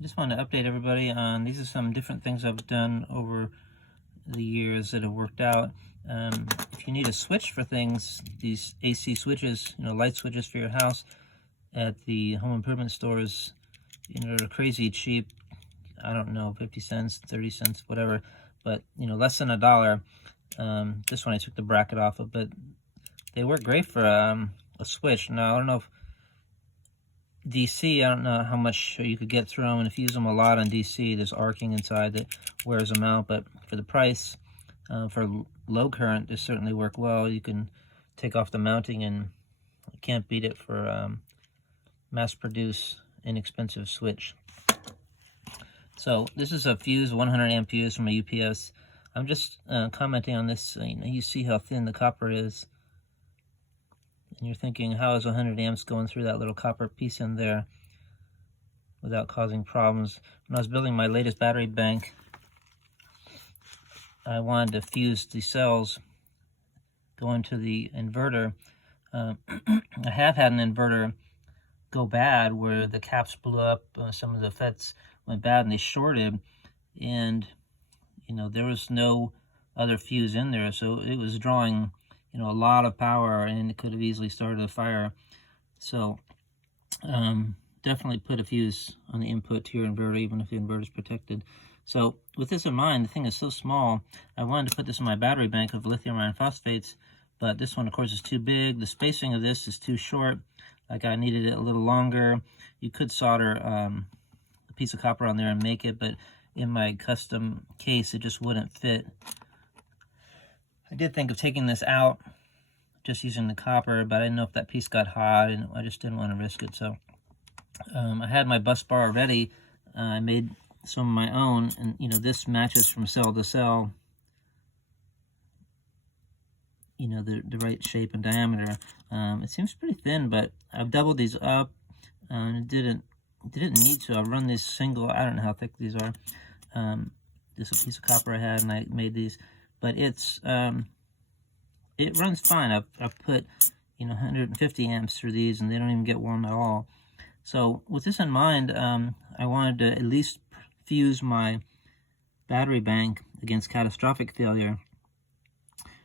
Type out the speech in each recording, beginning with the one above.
I just wanted to update everybody on these are some different things I've done over the years that have worked out. If you need a switch for things, these AC switches, light switches for your house at the home improvement stores, they're crazy cheap. I don't know, 50 cents, 30 cents, whatever, but less than $1. This one I took the bracket off of, but they work great for a switch. Now I don't know if DC, I don't know how much you could get through them, and if you use them a lot on DC, there's arcing inside that wears them out, but for the price, for low current, they certainly work well. You can take off the mounting, and you can't beat it for mass-produced, inexpensive switch. So this is a fuse, 100 amp fuse from a UPS. I'm just commenting on this. You see how thin the copper is. And you're thinking, how is 100 amps going through that little copper piece in there without causing problems? When I was building my latest battery bank, I wanted to fuse the cells going to the inverter. I have had an inverter go bad where the caps blew up, some of the FETs went bad and they shorted, and there was no other fuse in there, so it was drawing a lot of power, and it could have easily started a fire. So definitely put a fuse on the input to your inverter, even if the inverter is protected. So with this in mind, the thing is so small, I wanted to put this in my battery bank of lithium iron phosphates, but this one of course is too big. The spacing of this is too short. Like, I needed it a little longer. You could solder a piece of copper on there and make it, but in my custom case it just wouldn't fit. I did think of taking this out, just using the copper, but I didn't know if that piece got hot, and I just didn't want to risk it. So I had my bus bar already. I made some of my own, and this matches from cell to cell. The right shape and diameter. It seems pretty thin, but I've doubled these up. It didn't need to. I've run this single. I don't know how thick these are. Just a piece of copper I had, and I made these. But it runs fine. I've put 150 amps through these, and they don't even get warm at all. So with this in mind, I wanted to at least fuse my battery bank against catastrophic failure.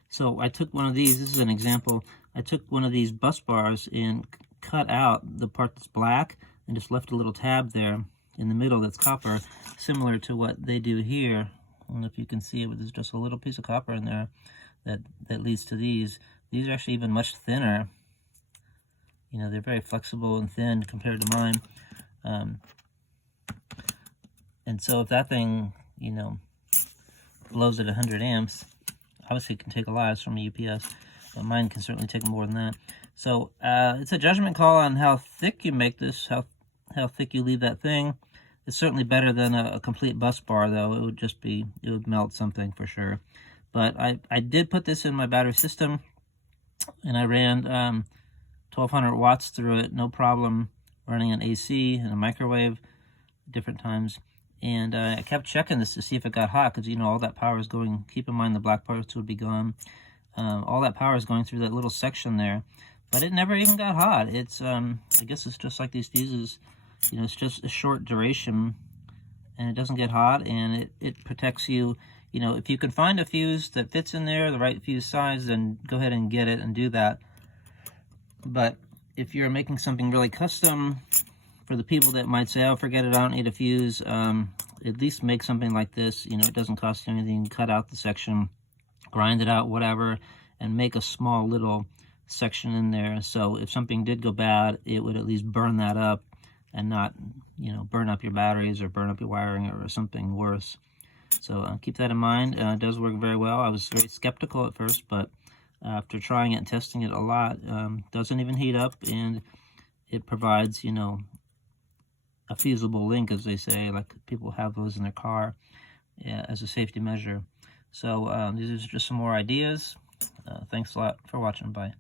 So I took one of these. This is an example. I took one of these bus bars and cut out the part that's black and just left a little tab there in the middle that's copper, similar to what they do here. I don't know if you can see it, but there's just a little piece of copper in there that leads to these. These are actually even much thinner. They're very flexible and thin compared to mine. And so if that thing, blows at 100 amps, obviously it can take a lot. It's from a UPS, but mine can certainly take more than that. So it's a judgment call on how thick you make this, how thick you leave that thing. It's certainly better than a complete bus bar, though. It would melt something for sure. But I did put this in my battery system, and I ran 1200 watts through it, no problem, running an AC and a microwave different times. And I kept checking this to see if it got hot, because all that power is going, keep in mind the black parts would be gone. All that power is going through that little section there, but it never even got hot. It's I guess it's just like these fuses. It's just a short duration, and it doesn't get hot, and it protects you. If you can find a fuse that fits in there, the right fuse size, then go ahead and get it and do that. But if you're making something really custom, for the people that might say, oh, forget it, I don't need a fuse, at least make something like this. It doesn't cost you anything. Cut out the section, grind it out, whatever, and make a small little section in there. So if something did go bad, it would at least burn that up, and not, burn up your batteries or burn up your wiring or something worse. So keep that in mind. It does work very well. I was very skeptical at first, but after trying it and testing it a lot, doesn't even heat up, and it provides, a fusible link, as they say, like people have those in their car as a safety measure. So these are just some more ideas. Thanks a lot for watching. Bye.